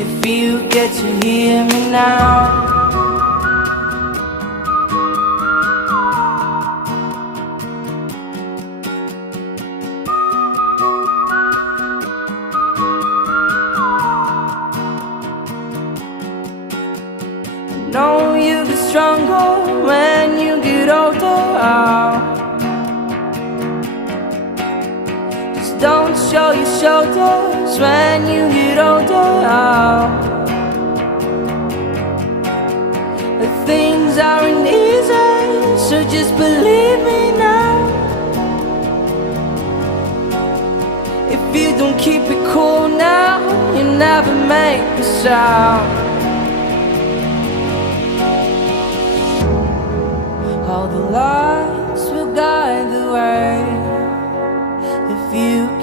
if you get to hear me now. I know you get stronger when you get older. Just don't show your shoulders when you get older. Things aren't easy, so just believe me now. If you don't keep it cool now, you never make a sound. All the lights will guide the way if you get